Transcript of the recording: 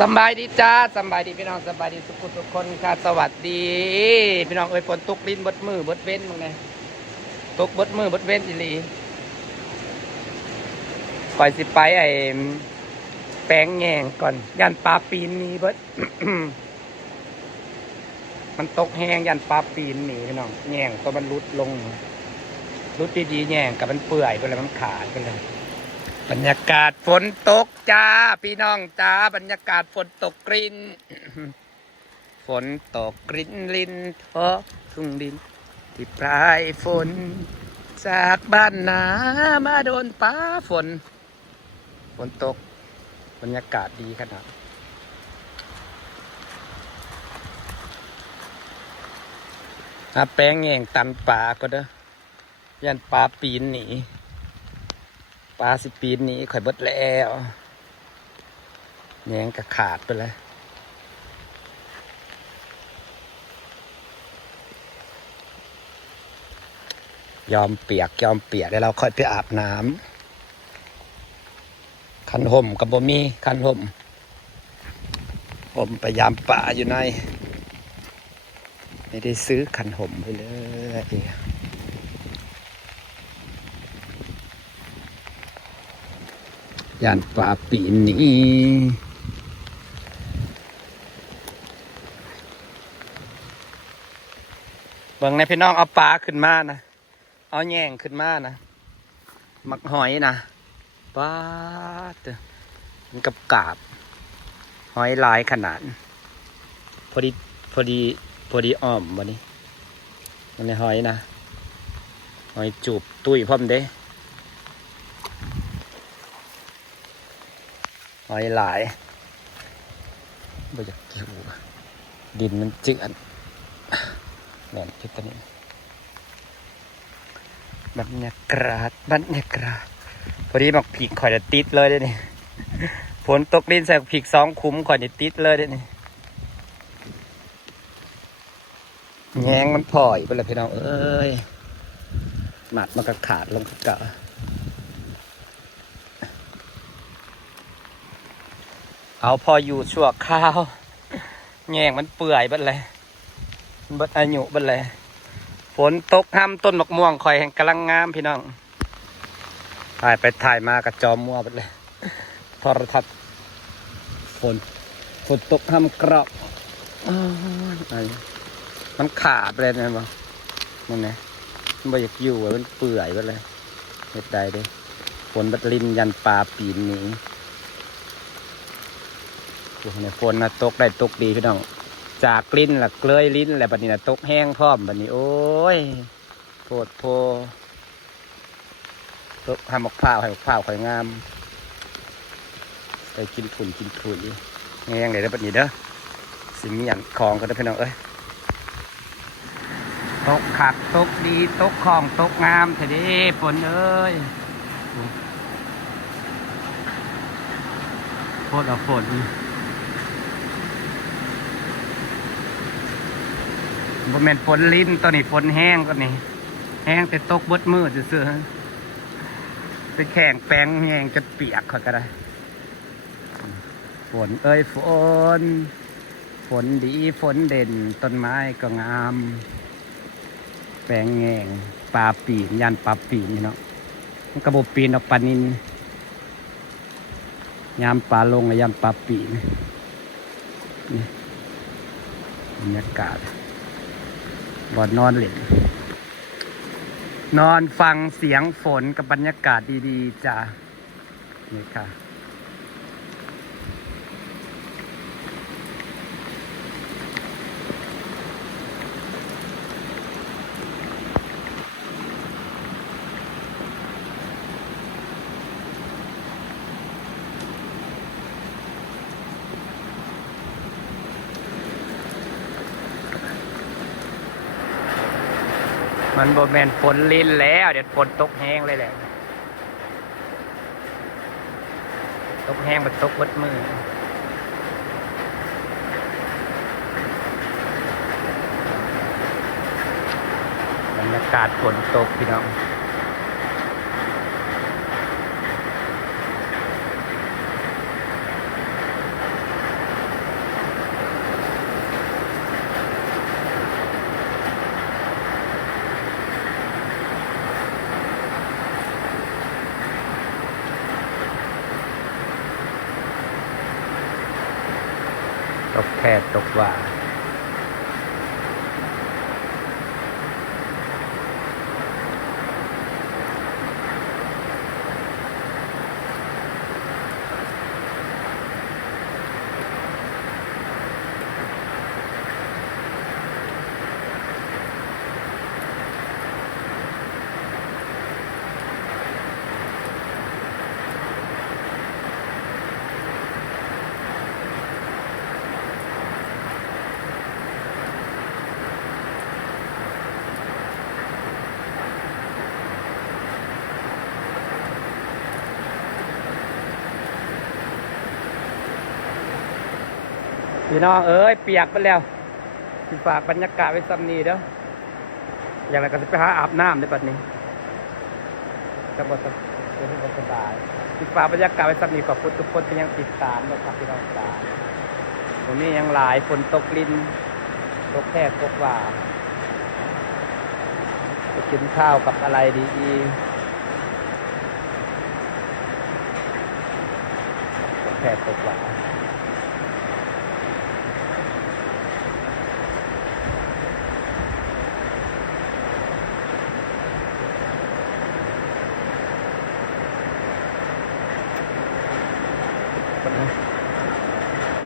สบายดีจ้าสบายดีพี่น้องสบายดีทุกคนค่ะสวัสดีพี่น้องฝนตกลิ้นบดมือบดเว้นมึงไงตกบดมือบดเว้นอีหลีก่อยสิไปแป้งแงงก่อนยันปลาปีนมีเบิด มันตกแห้งยันปลาปีนหนีพี่น้องแงงตัวมันรุดลงรุดดีๆแงงกับมันเปื่อยไปเลยมันขาดไปเลยบรรยากาศฝนตกจ้าพี่น้องจ้าบรรยากาศฝนตกกริ่น ฝนตกกริ่นลินทอทุ่งดินที่ปลายฝนจากบ้านนามาโดนป้าฝนตกบรรยากาศดีขนาดแป้งแง่งตันป่าก็เด้อยันปลาปีนหนีปลาสิปีนหนีข่อยเบิดแล้วแง่งกระขาดไปเลยยอมเปียกแล้วเราค่อยไปอาบน้ำคันห่มกับบ่มีคันห่มไปยามป่าอยู่ในไม่ได้ซื้อคันห่มไปเลยยานป่าปีนนี้เบิ่งในพี่น้องเอาปลาขึ้นมานะเอาแง่งขึ้นมานะมักหอยนะป้าดมันกับกาบหอยลายขนาดพอดีอ้อมวันนี้มันในหอยนะหอยจูบตุ้ยพร้อมเด้หอยลายบ่อยากอยู่ดินมันจืดแหน่ทิศนี้บรรยากาศพอดีมักผีข่อยจะติดเลยเด้นี่ฝนตกดินใส่ผี2 คุ้มข่อยจะติดเลยเด้นี่แง้งมันพอยไปเลยพี่น้องเอ้ยหมัดมันก็ขาดลงกะเอาพออยู่ชั่วข้าวแง้งมันเปื่อยบัดเลยบัดอายุบัดเลยฝนตกห้ามต้นมะม่วงข่อยแห่งกำลังงามพี่น้องถ่ายมากระจอมมัวบัดเลยโทรทัศน์ฝนตกห้ามกรอบมันขาดเลยนะบ่มันไงมันบ่อยากอยู่มันเปื่อยไปเลยเหตุใดเด้ฝนบัดลินยันปลาปีนนี้ฝนนะตกได้ตกดีพี่น้องจากลิ้นละเกลยลิ้นแหละบัดนี้นะตกแห้งพร้อมบัดนี้โอ้ยโพดโพตกให้มะพร้าวข่อยงามไปกินฝุ่นแห้งเลยนะบัดนี้เด้อสิ่งนี้อย่างคลองก็ได้พี่น้องเอ้ยตกขัดตกดีตกคลองตกงามเถิดฝนเอ้ยโคตรเอาฝนบ่แม่นฝนลิ้นตัวนี้ฝนแห้งตัวนี้แห้งแต่ตกบดมืดซื่อๆไปแข่งแป้งแห้งจนเปียกเขาก็ได้ฝนเอ้ยฝนดีฝนเด่นต้นไม้ก็งามแป้งแห้งปลาปีนยันปลาปีนนี่เนาะมันกระบบปีนออกปลานินยามปลาลงและยามปลาปีนนี่บรรยากาศบ่นอนเล่นนอนฟังเสียงฝนกับบรรยากาศดีๆจ้ะนี่ค่ะมันบ่แม่นฝนลิ้นแล้วเดี๋ยวฝนตกแห้งเลยแหละตกแห้งมันตกวัดมือบรรยากาศฝนตกพี่น้อง ฝ แค่ตกว่าพี่น้องเอ้ยเปียกไปแล้วสิฝากบรรยากาศไว้ซ้ำนี้เด้ออย่างไรก็จะไปหาอาบน้ำในปัดนี้จะบสบายสิฝากบรรยากาศไว้ซ้ำนี้ขอบคุณทุกคนที่ยังติดตามนะครับพี่น้องจ๋าตรงนี้ยังหลายฝนตกลิ้นตกแค่ตกว่าจะกินข้าวกับอะไรดีตกแค่ตกว่าคนนะ